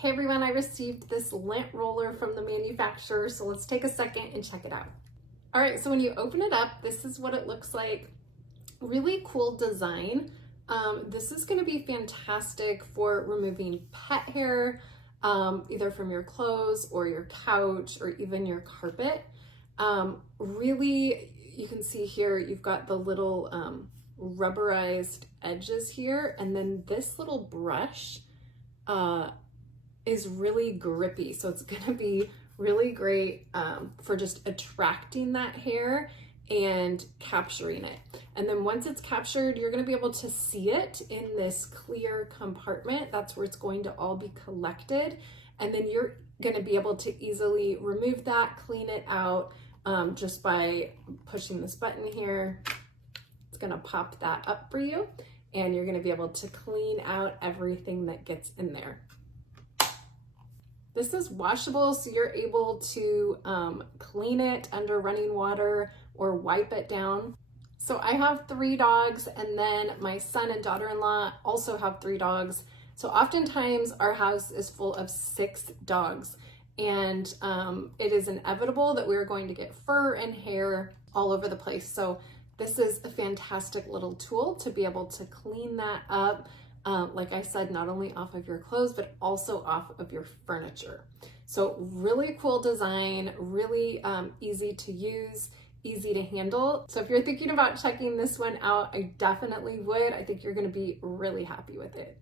Hey everyone, I received this lint roller from the manufacturer, so let's take a second and check it out. All right, so when you open it up, this is what it looks like. Really cool design. This is gonna be fantastic for removing pet hair, either from your clothes or your couch or even your carpet. Really, you can see here, you've got the little rubberized edges here, and then this little brush is really grippy, so it's gonna be really great for just attracting that hair and capturing it. And then once it's captured, you're gonna be able to see it in this clear compartment. That's where it's going to all be collected. And then you're gonna be able to easily remove that, clean it out just by pushing this button here. It's gonna pop that up for you, and you're gonna be able to clean out everything that gets in there. This is washable, so you're able to clean it under running water or wipe it down. So I have 3 dogs, and then my son and daughter-in-law also have 3 dogs. So oftentimes our house is full of 6 dogs, and it is inevitable that we're going to get fur and hair all over the place. So this is a fantastic little tool to be able to clean that up. Like I said, not only off of your clothes, but also off of your furniture. So really cool design, really easy to use, easy to handle. So if you're thinking about checking this one out, I definitely would. I think you're gonna be really happy with it.